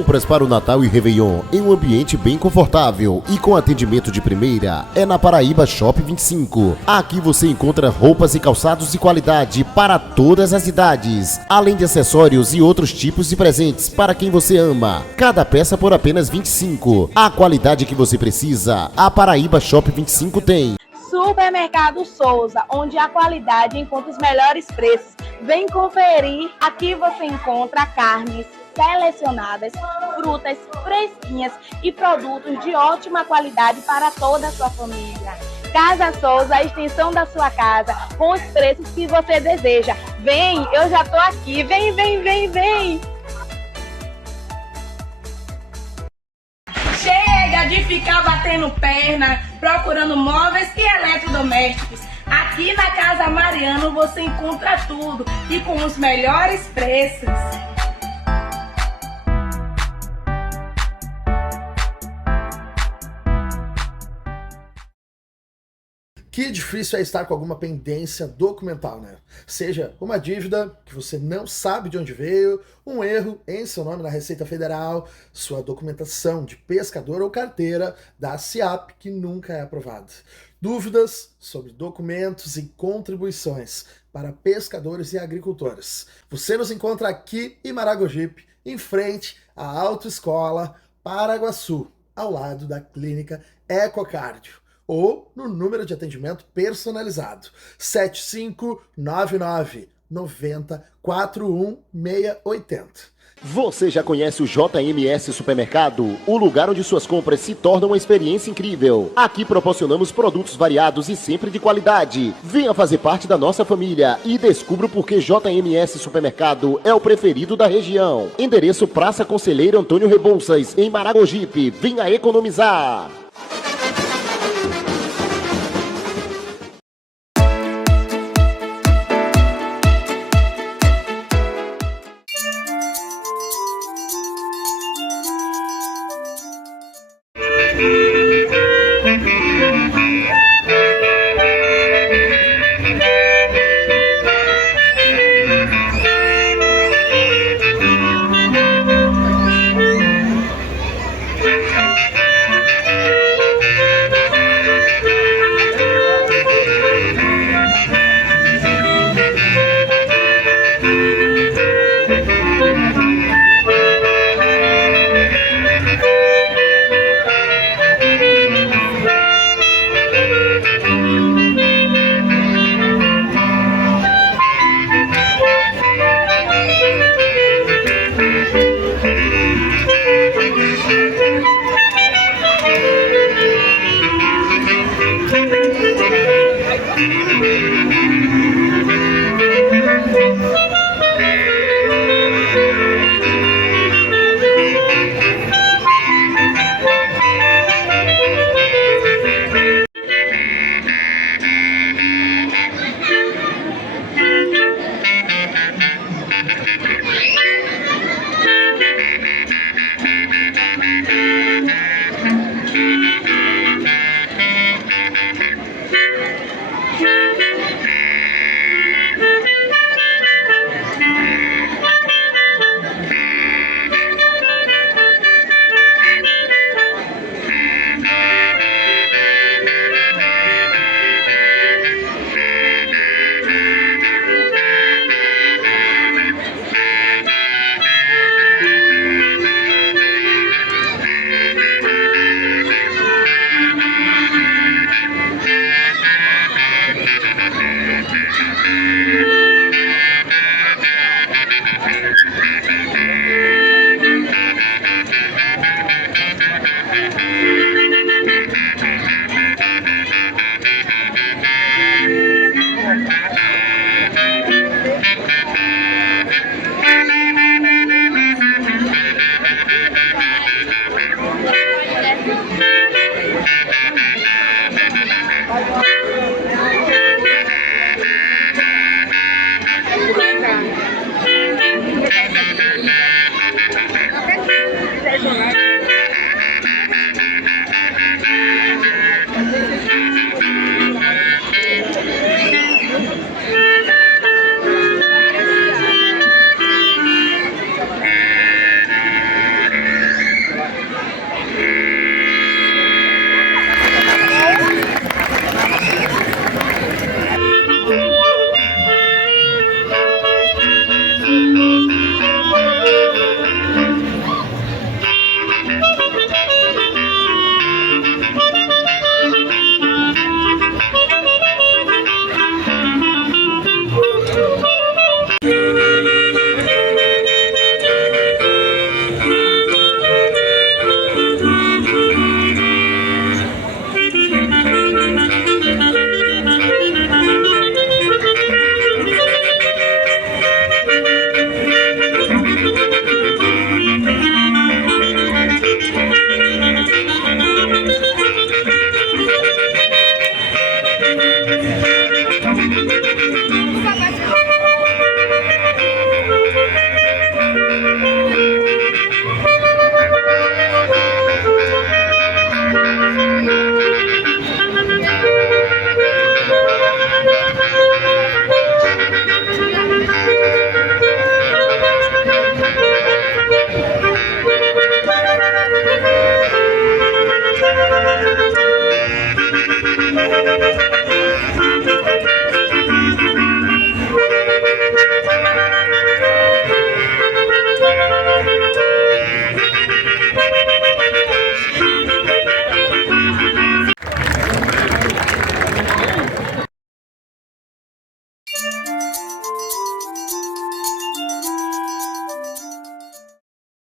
Compras para o Natal e Réveillon em um ambiente bem confortável e com atendimento de primeira é na Paraíba Shop 25. Aqui você encontra roupas e calçados de qualidade para todas as idades, além de acessórios e outros tipos de presentes para quem você ama. Cada peça por apenas 25. A qualidade que você precisa, a Paraíba Shop 25 tem. Supermercado Souza, onde a qualidade encontra os melhores preços. Vem conferir. Aqui você encontra carnes selecionadas, frutas fresquinhas e produtos de ótima qualidade para toda a sua família. Casa Souza, a extensão da sua casa, com os preços que você deseja. Vem, eu já tô aqui. Vem, vem, vem, vem. Chega de ficar batendo perna, procurando móveis e eletrodomésticos. Aqui na Casa Mariano você encontra tudo e com os melhores preços. Que difícil é estar com alguma pendência documental, né? Seja uma dívida que você não sabe de onde veio, um erro em seu nome na Receita Federal, sua documentação de pescador ou carteira da SIAP que nunca é aprovada. Dúvidas sobre documentos e contribuições para pescadores e agricultores. Você nos encontra aqui em Maragogipe, em frente à Autoescola Paraguaçu, ao lado da Clínica Ecocardio, ou no número de atendimento personalizado 7599 90 41 680. Você já conhece o JMS Supermercado? O lugar onde suas compras se tornam uma experiência incrível. Aqui proporcionamos produtos variados e sempre de qualidade. Venha fazer parte da nossa família e descubra por que JMS Supermercado é o preferido da região. Endereço Praça Conselheiro Antônio Rebouças, em Maragogipe. Venha economizar!